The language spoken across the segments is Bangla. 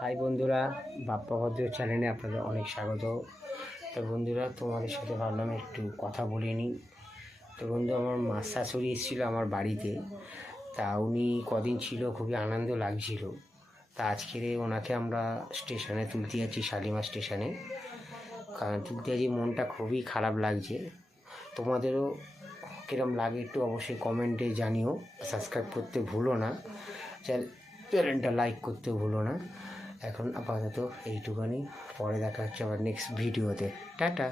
হাই বন্ধুরা, বাপ্পা ভদ্র চ্যানেলে আপনাদের অনেক স্বাগত। তো বন্ধুরা, তোমাদের সাথে ভাবলাম একটু কথা বলে নিই। তো বন্ধু, আমার মা শাশুড়ি এসেছিল আমার বাড়িতে। তা উনি কদিন ছিল, খুবই আনন্দ লাগছিল। তা আজকের ওনাকে আমরা স্টেশনে তুলতে যাচ্ছি শালিমা স্টেশনে। কারণ তুলতে যাচ্ছি, মনটা খুবই খারাপ লাগছে। তোমাদেরও কিরম লাগে একটু অবশ্যই কমেন্টে জানিও। সাবস্ক্রাইব করতে ভুলো না। চ্যানেল চ্যানেলটা লাইক করতে ভুলো না। এখন আপাতত এইটুখানি। পরে দেখা হচ্ছে আবার নেক্সট ভিডিওতে। টাটা।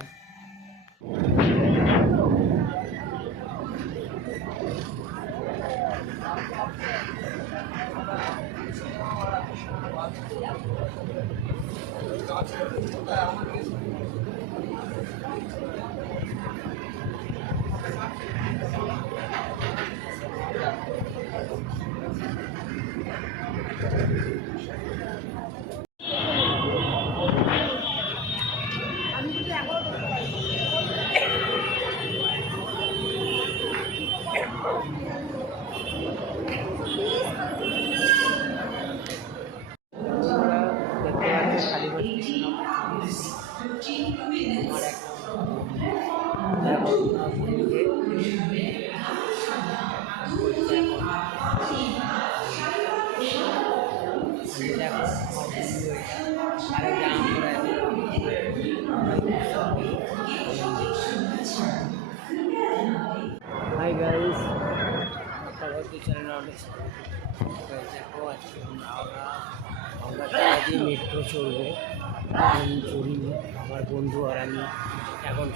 হাই গাইস চ্যানেল দেখো আজকে আমরা আমরা মেট্রো চড়বো আমি আমার বন্ধু আর আমি এখন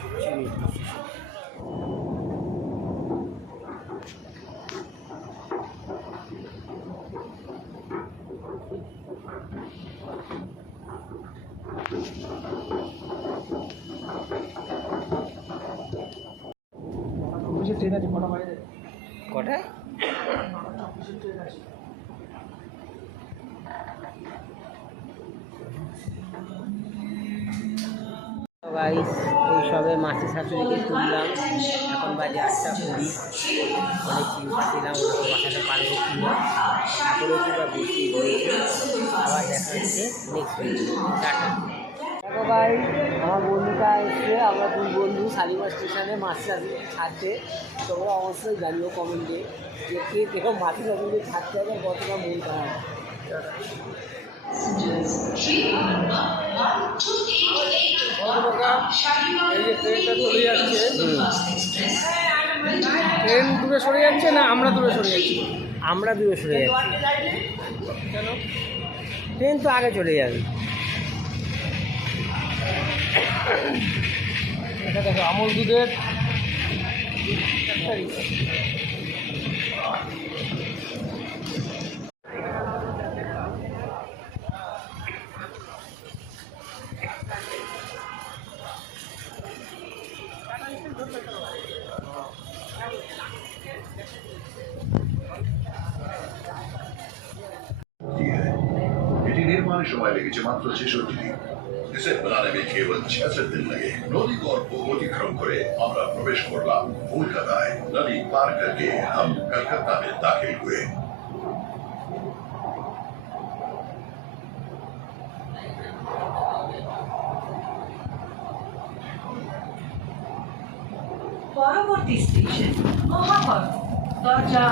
মেট্রো ট্রেন আছে কটা বাজে? কটায় গাইস এই সবে মাসি শাশুড়িকে তুললাম। এখন বাজে আটটা কুড়ি। অনেক চিন্তা ছিলাম ওনাকে বাসাতে পারব কি না তারপরে কি বা রয়েছে আবার দেখা হচ্ছে নেক্সট টাটা। ভাই, আমার বন্ধুটা এসছে, আমরা দুই বন্ধু শালিমা স্টেশনে, মাসি শাশুড়ি ছাড়তে তোমরা অবশ্যই জানিও কমেন্টে যে কে কেরকম মাসি শাশুড়ি ছাড়তে হবে কতটা মন খারাপ। চলে যাচ্ছে ট্রেন সরে যাচ্ছে না আমরা দূরে সরে যাচ্ছি? আমরা দূরে সরে যাচ্ছি। কেন ট্রেন তো আগে চলে যাবে। এটা দেখো, আমল দুধের। নির্মাণে সময় লেগেছে মাত্র ছেষট্টি দিন इसे बनाने में केवल छियासठ दिन लगे नदी और को अतिक्रम करे আমরা প্রবেশ করলাম কলকাতায় নদী পার करके हम कलकत्ता में दाखिल हुए পরবর্তী স্টেশন মহাকরণ দরজা